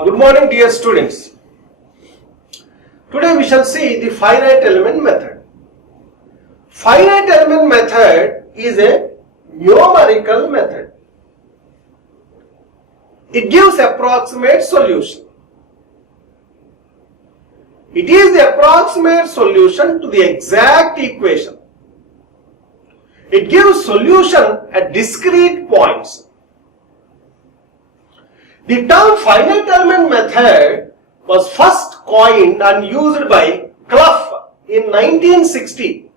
Good morning, dear students. Today we shall see the finite element method. Finite element method is a numerical method. It gives approximate solution. It is the approximate solution to the exact equation. It gives solution at discrete points. The term finite element method was first coined and used by Clough in 1960.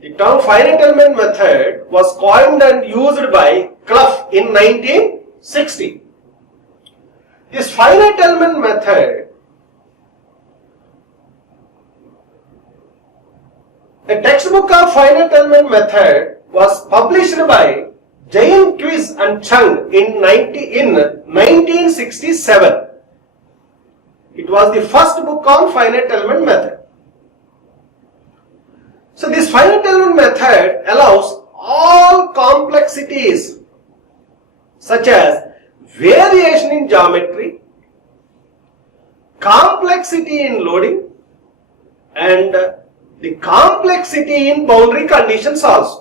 The term finite element method was coined and used by Clough in 1960. This finite element method, a textbook of finite element method was published by Jain, Quiz and Chung in 1967. It was the first book on finite element method. So this finite element method allows all complexities such as variation in geometry, complexity in loading, and the complexity in boundary conditions also.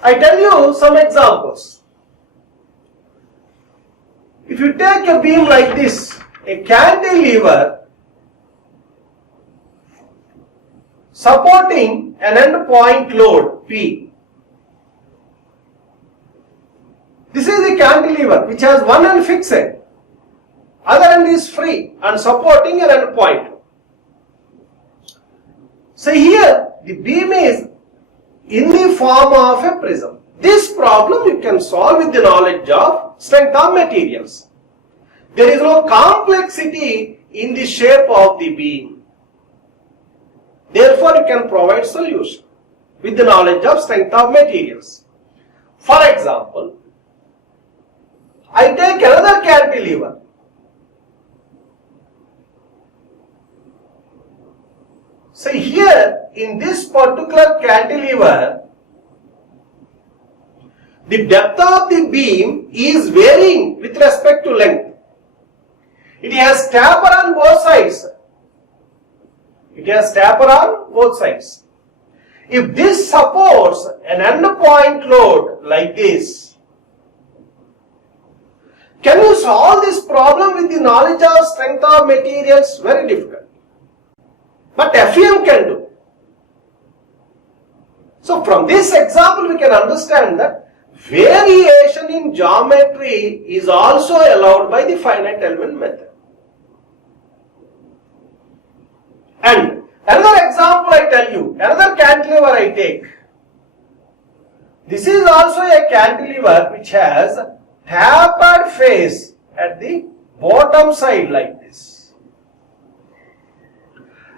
I tell you some examples. If you take a beam like this, a cantilever supporting an endpoint load P. This is the cantilever which has one end fixed, other end is free and supporting an endpoint. So here the beam is in the form of a prism. This problem you can solve with the knowledge of strength of materials. There is no complexity in the shape of the beam. Therefore, you can provide solution with the knowledge of strength of materials. For example, I take another cantilever. So here in this particular cantilever, the depth of the beam is varying with respect to length. It has taper on both sides. It has taper on both sides. If this supports an endpoint load like this, can you solve this problem with the knowledge of strength of materials? Very difficult. But FEM can do. So from this example we can understand that variation in geometry is also allowed by the finite element method. And another example I tell you, another cantilever I take. This is also a cantilever which has tapered face at the bottom side like this.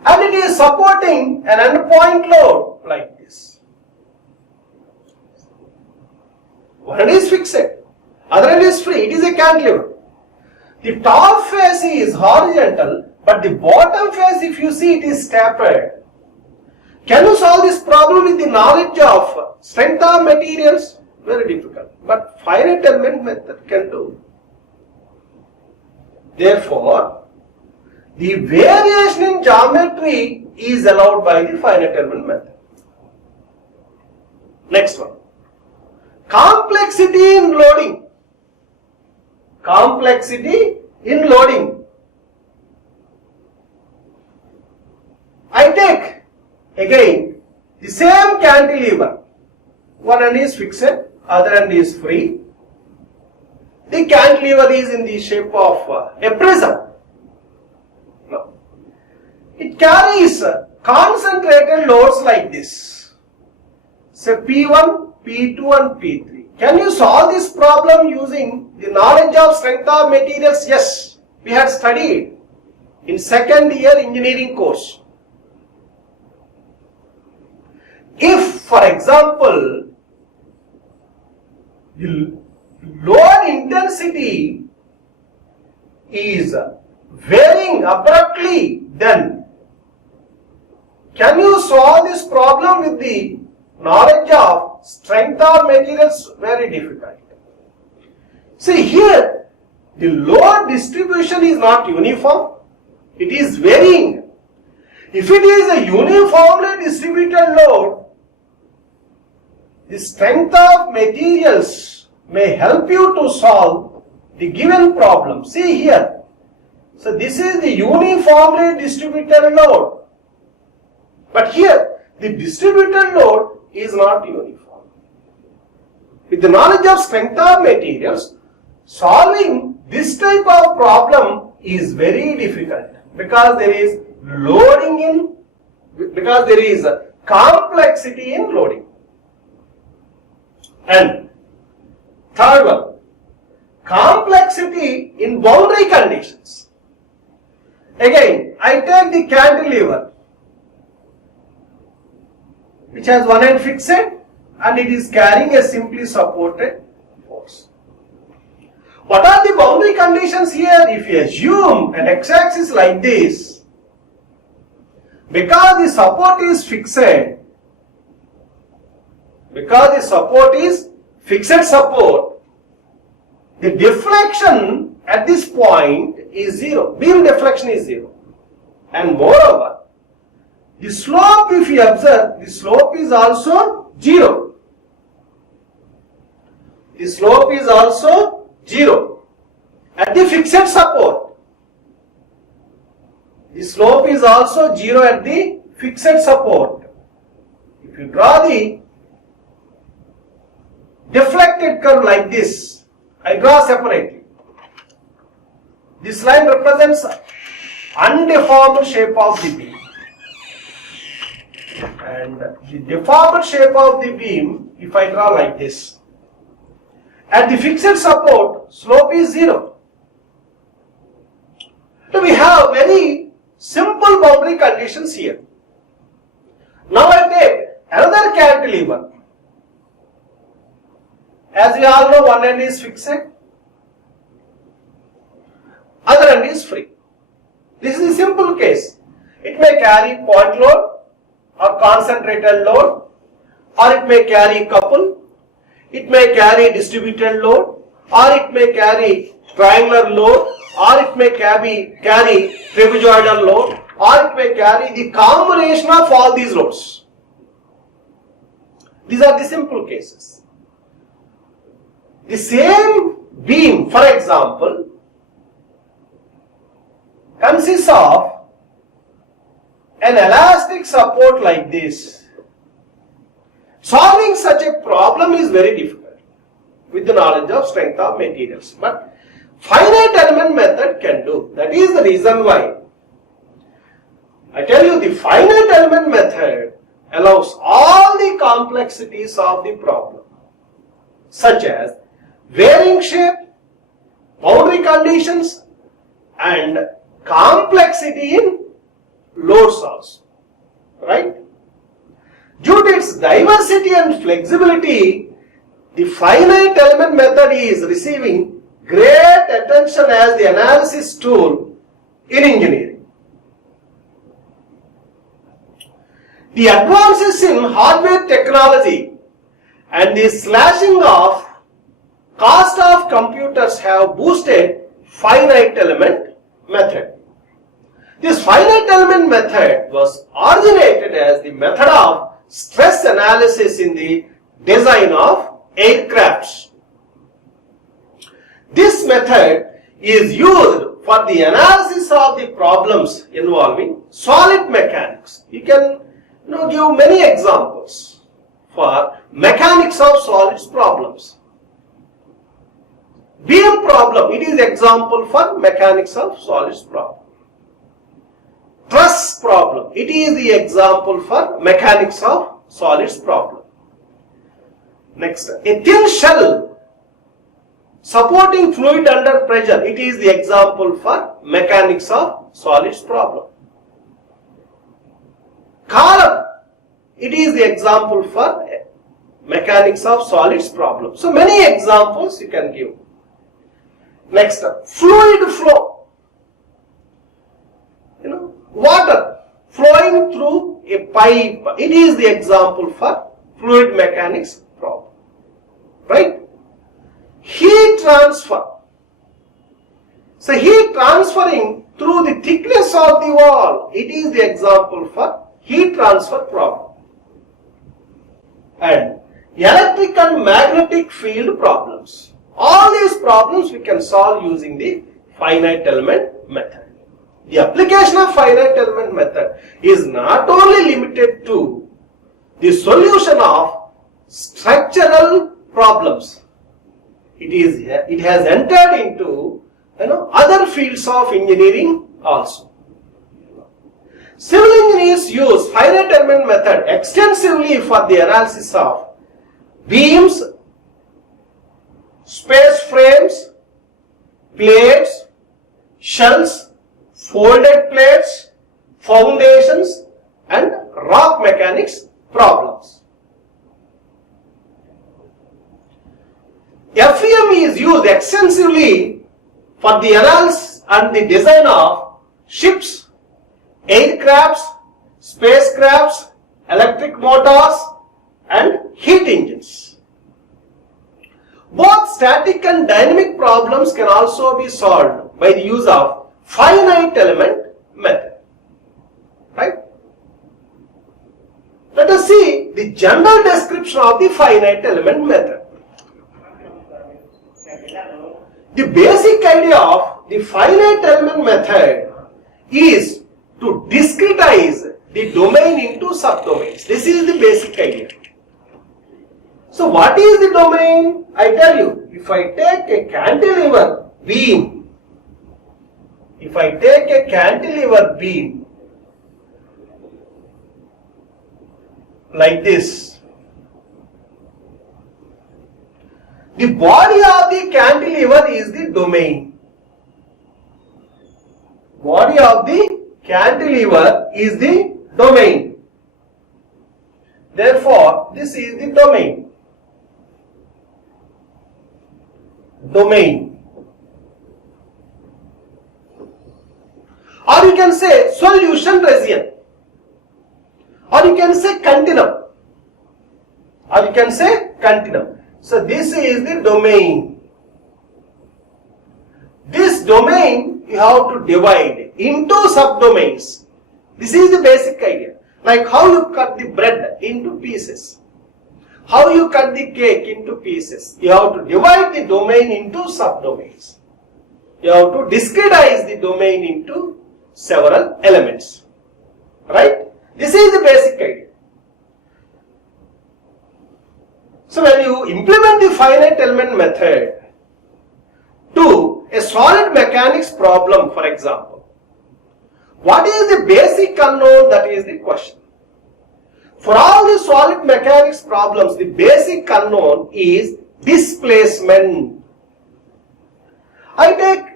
And it is supporting an endpoint load like this. One end is fixed, other end is free. It is a cantilever. The top face is horizontal, but the bottom face, if you see, it is tapered. Can you solve this problem with the knowledge of strength of materials? Very difficult. But finite element method can do. Therefore, the variation in geometry is allowed by the finite element method. Next one. Complexity in loading. Complexity in loading. I take again the same cantilever. One end is fixed, other end is free. The cantilever is in the shape of a prism. Now, it carries concentrated loads like this. So P1, P2 and P3. Can you solve this problem using the knowledge of strength of materials? Yes, we had studied in second year engineering course. If, for example, the load intensity is varying abruptly, then can you solve this problem with the knowledge of strength of materials? Very difficult. See here, the load distribution is not uniform, it is varying. If it is a uniformly distributed load, the strength of materials may help you to solve the given problem. See here. So this is the uniformly distributed load. But here, the distributed load is not uniform. With the knowledge of strength of materials, solving this type of problem is very difficult because there is loading in, because there is a complexity in loading. And third one, complexity in boundary conditions. Again, I take the cantilever which has one end fixed and it is carrying a simply supported force. What are the boundary conditions here? If you assume an x-axis like this, because the support is fixed, support, the deflection at this point is 0. Beam deflection is 0. And moreover, the slope, if you observe, the slope is also 0. The slope is also 0 at the fixed support. The slope is also 0 at the fixed support. If you draw the deflected curve like this, I draw separately. This line represents undeformed shape of the beam. And the deformed shape of the beam, if I draw like this, at the fixed support, slope is 0. So we have very simple boundary conditions here. Now I take another cantilever. As we all know, one end is fixed, other end is free. This is a simple case. It may carry point load or concentrated load, or it may carry couple, it may carry distributed load, or it may carry triangular load, or it may carry trapezoidal load, or it may carry the combination of all these loads. These are the simple cases. The same beam, for example, consists of an elastic support like this. Solving such a problem is very difficult with the knowledge of strength of materials. But finite element method can do. That is the reason why I tell you the finite element method allows all the complexities of the problem, such as varying shape, boundary conditions, and complexity in loads also. Right? Due to its diversity and flexibility, the finite element method is receiving great attention as the analysis tool in engineering. The advances in hardware technology and the slashing of cost of computers have boosted finite element method. This finite element method was originated as the method of stress analysis in the design of aircrafts. This method is used for the analysis of the problems involving solid mechanics. You can give many examples for mechanics of solids problems. Beam problem, it is example for mechanics of solids problem. Truss problem, it is the example for mechanics of solids problem. Next, a thin shell supporting fluid under pressure, it is the example for mechanics of solids problem. Column, it is the example for mechanics of solids problem. So many examples you can give. Next, fluid flow. Water flowing through a pipe, it is the example for fluid mechanics problem. Right? Heat transfer. So heat transferring through the thickness of the wall. It is the example for heat transfer problem. And electric and magnetic field problems. All these problems we can solve using the finite element method. The application of finite element method is not only limited to the solution of structural problems. It has entered into other fields of engineering also. Civil engineers use finite element method extensively for the analysis of beams, space frames, plates, shells, folded plates, foundations, and rock mechanics problems. FEM is used extensively for the analysis and the design of ships, aircrafts, spacecrafts, electric motors, and heat engines. Both static and dynamic problems can also be solved by the use of finite element method. Right? Let us see the general description of the finite element method. The basic idea of the finite element method is to discretize the domain into subdomains. This is the basic idea. So what is the domain? I tell you, if I take a cantilever beam, like this, the body of the cantilever is the domain. Body of the cantilever is the domain. Therefore, this is the domain. Or you can say solution region. Or you can say continuum. So this is the domain. This domain you have to divide into subdomains. This is the basic idea. Like how you cut the bread into pieces. How you cut the cake into pieces. You have to divide the domain into subdomains. You have to discretize the domain into several elements. Right? This is the basic idea. So when you implement the finite element method to a solid mechanics problem, for example, what is the basic unknown? That is the question. For all the solid mechanics problems, the basic unknown is displacement. I take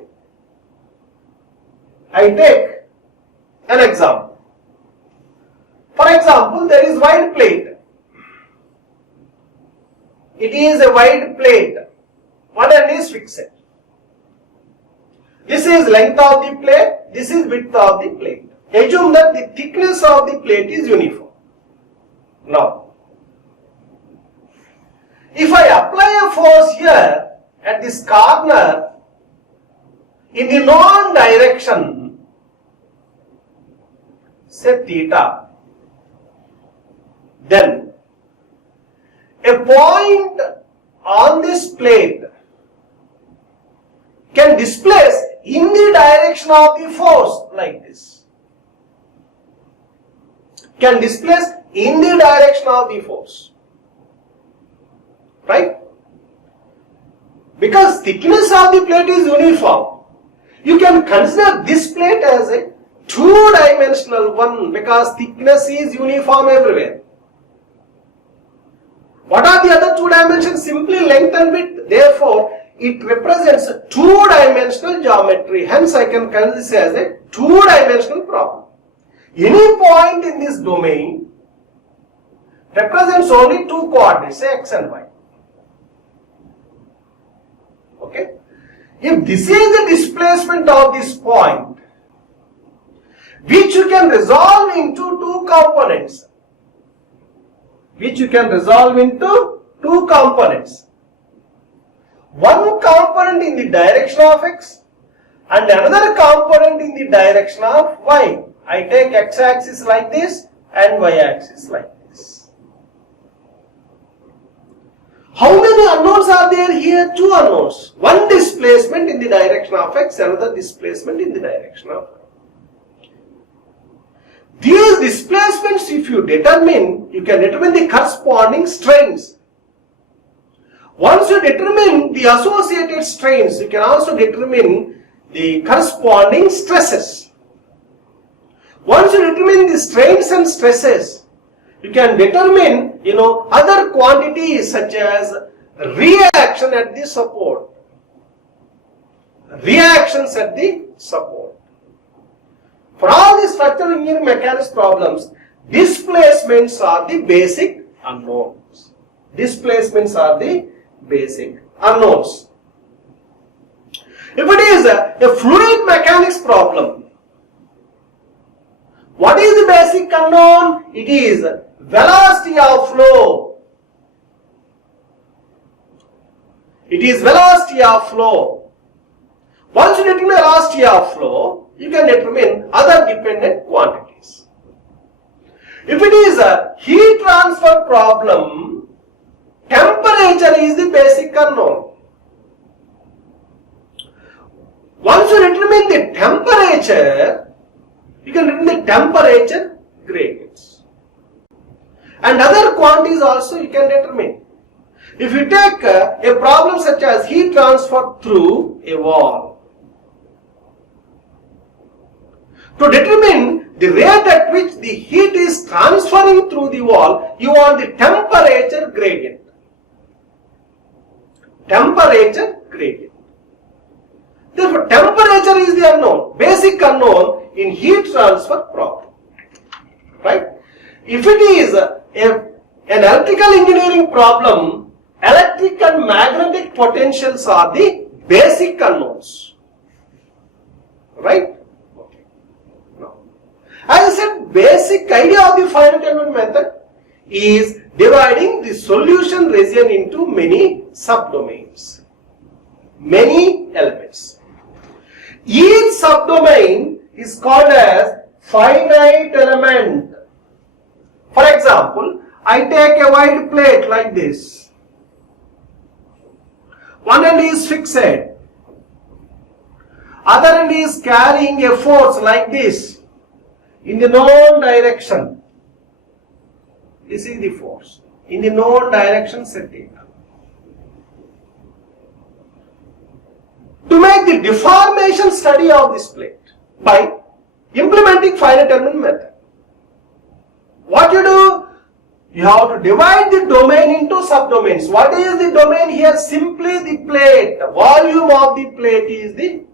an example. For example, there is wide plate. It is a wide plate. One end is fixed. This is length of the plate. This is width of the plate. Assume that the thickness of the plate is uniform. Now, if I apply a force here at this corner in the known direction, say theta, then a point on this plate can displace in the direction of the force like this. Can displace in the direction of the force. Right? Because thickness of the plate is uniform. You can consider this plate as a two-dimensional one because thickness is uniform everywhere. What are the other two dimensions? Simply length and width. Therefore, it represents a two-dimensional geometry. Hence, I can consider this as a two-dimensional problem. Any point in this domain represents only two coordinates, say x and y. Okay? If this is the displacement of this point, which you can resolve into two components, One component in the direction of x, and another component in the direction of y. I take x-axis like this and y-axis like this. How many unknowns are there here? Two unknowns. One displacement in the direction of x, another displacement in the direction of y. These displacements, if you determine, you can determine the corresponding strains. Once you determine the associated strains, you can also determine the corresponding stresses. Once you determine the strains and stresses, you can determine, other quantities such as reaction at the support. Reactions at the support. For all the structural engineering mechanics problems, displacements are the basic unknowns. Displacements are the basic unknowns. If it is a fluid mechanics problem, what is the basic unknown? It is velocity of flow. It is velocity of flow. Once you determine velocity of flow, you can determine other dependent quantities. If it is a heat transfer problem, temperature is the basic unknown. Once you determine the temperature, you can determine the temperature gradients. And other quantities also you can determine. If you take a problem such as heat transfer through a wall, to determine the rate at which the heat is transferring through the wall, you want the temperature gradient. Temperature gradient. Therefore, temperature is the unknown, basic unknown in heat transfer problem. Right? If it is an electrical engineering problem, electric and magnetic potentials are the basic unknowns. Right? Okay. Now, as I said, basic idea of the finite element method is dividing the solution region into many subdomains. Many elements. Each subdomain is called as finite element. For example, I take a wide plate like this. One end is fixed. Other end is carrying a force like this in the known direction. This is the force. In the known direction set theta. To make the deformation study of this plate by implementing finite element method, what you do? You have to divide the domain into subdomains. What is the domain here? Simply the plate. The volume of the plate is the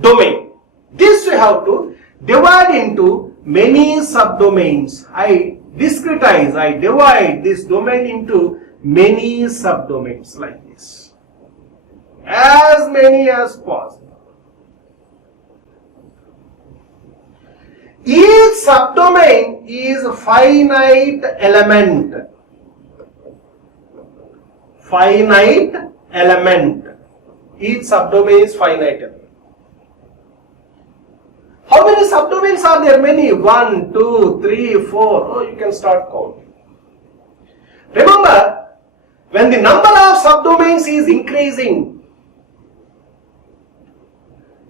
domain. This you have to divide into many subdomains. I discretize, I divide this domain into many subdomains like this. As many as possible. Each subdomain is a finite element. Finite element. Each subdomain is finite element. How many subdomains are there? Many. 1, 2, 3, 4. Oh, you can start counting. Remember, when the number of subdomains is increasing,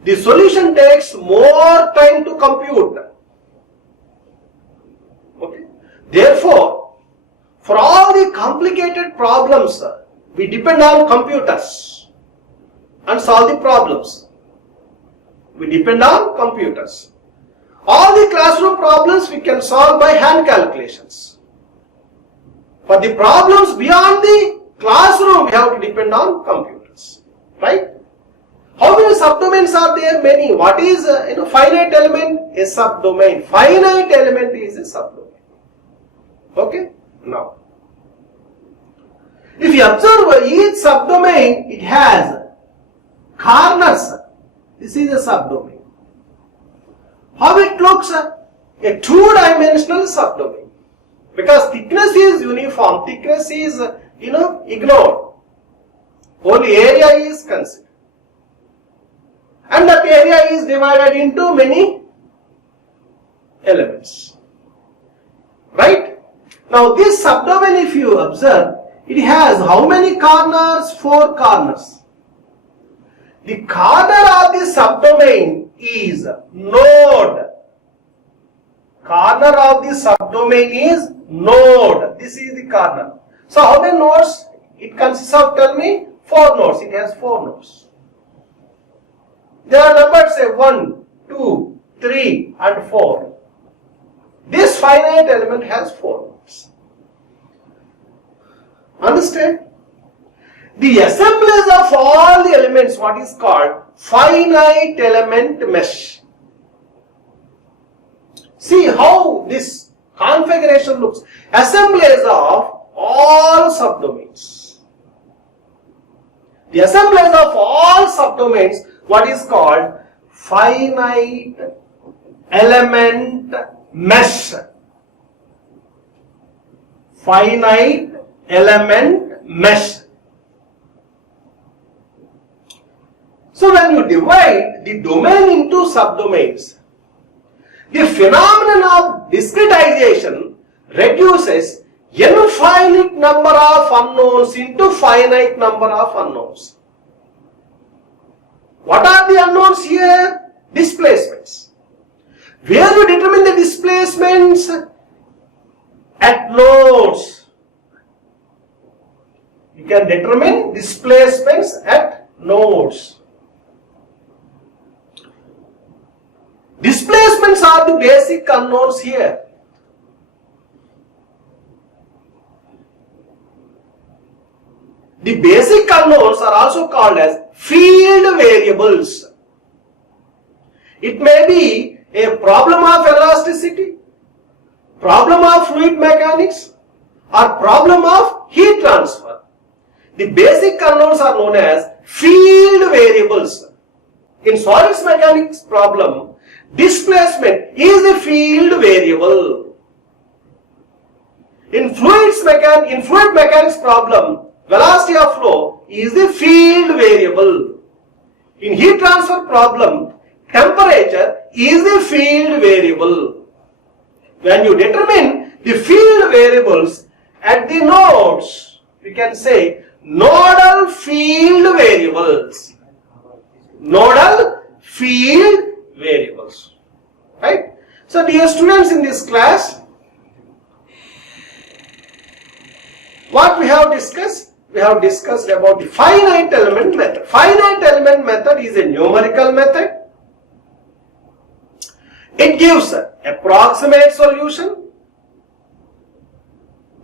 the solution takes more time to compute. Okay. Therefore, for all the complicated problems, we depend on computers and solve the problems. We depend on computers. All the classroom problems we can solve by hand calculations. For the problems beyond the classroom, we have to depend on computers. Right? How many subdomains are there? Many. What is finite element? A subdomain. Finite element is a subdomain. Okay? Now, if you observe each subdomain, it has corners. This is a subdomain. How it looks? A two-dimensional subdomain. Because thickness is uniform, thickness is, ignored. Only area is considered. And the that area is divided into many elements. Right? Now this subdomain, if you observe, it has how many corners? 4 corners. The corner of the subdomain is node. Corner of the subdomain is node. This is the corner. So how many nodes it consists of? Tell me. 4 nodes. It has 4 nodes. There are numbers, say 1, 2, 3 and 4. This finite element has 4 nodes. Understand? The assemblies of all the elements, what is called finite element mesh. See how this configuration looks. Assemblies of all subdomains. The assemblies of all subdomains, what is called finite element mesh. Finite element mesh. So when you divide the domain into subdomains, the phenomenon of discretization reduces infinite number of unknowns into finite number of unknowns. What are the unknowns here? Displacements. Where you determine the displacements? At nodes. You can determine displacements at nodes. Displacements are the basic unknowns here. The basic unknowns are also called as field variables. It may be a problem of elasticity, problem of fluid mechanics, or problem of heat transfer. The basic unknowns are known as field variables. In solids mechanics problem, displacement is the field variable. In fluid mechanics problem, velocity of flow is the field variable. In heat transfer problem, temperature is the field variable. When you determine the field variables at the nodes, we can say nodal field variables. Nodal field variables. Right? So dear students, in this class, what we have discussed? We have discussed about the finite element method. Finite element method is a numerical method. It gives an approximate solution.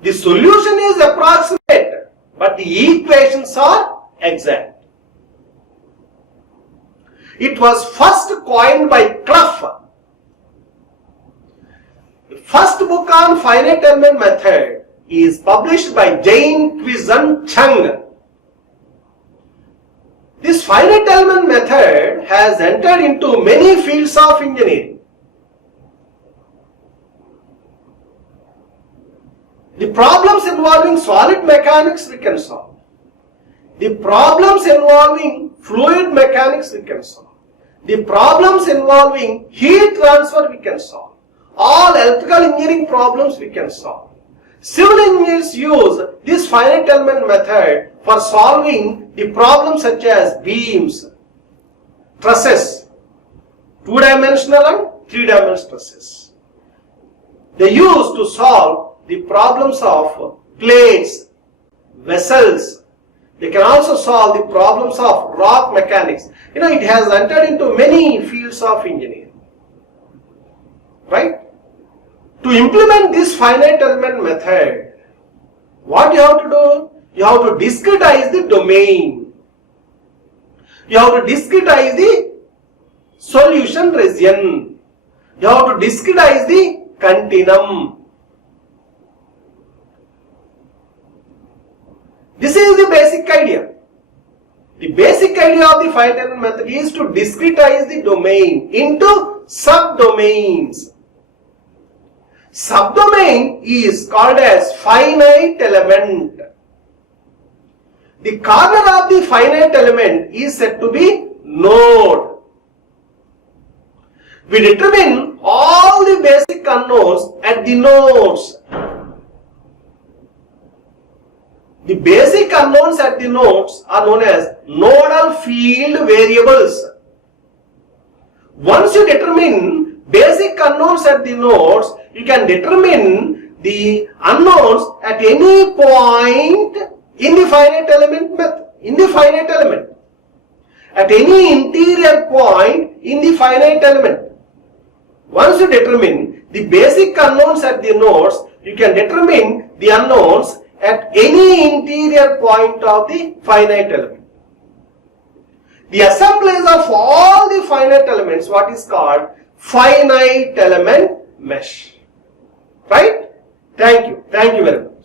The solution is approximate, but the equations are exact. It was first coined by Clough. The first book on finite element method is published by Jane Quizon Chung. This finite element method has entered into many fields of engineering. The problems involving solid mechanics we can solve. The problems involving fluid mechanics we can solve. The problems involving heat transfer we can solve. All electrical engineering problems we can solve. Civil engineers use this finite element method for solving the problems such as beams, trusses, 2-dimensional and 3-dimensional trusses. They use to solve the problems of plates, vessels. They can also solve the problems of rock mechanics. You know, it has entered into many fields of engineering. Right? To implement this finite element method, what you have to do? You have to discretize the domain. You have to discretize the solution region. You have to discretize the continuum. This is the basic idea. The basic idea of the finite element method is to discretize the domain into subdomains. Subdomain is called as finite element. The corner of the finite element is said to be node. We determine all the basic unknowns at the nodes. The basic unknowns at the nodes are known as nodal field variables. Once you determine basic unknowns at the nodes, you can determine the unknowns at any point in the finite element method, at any interior point in the finite element. Once you determine the basic unknowns at the nodes, you can determine the unknowns at any interior point of the finite element. The assemblage of all the finite elements, what is called finite element mesh. Right? Thank you very much.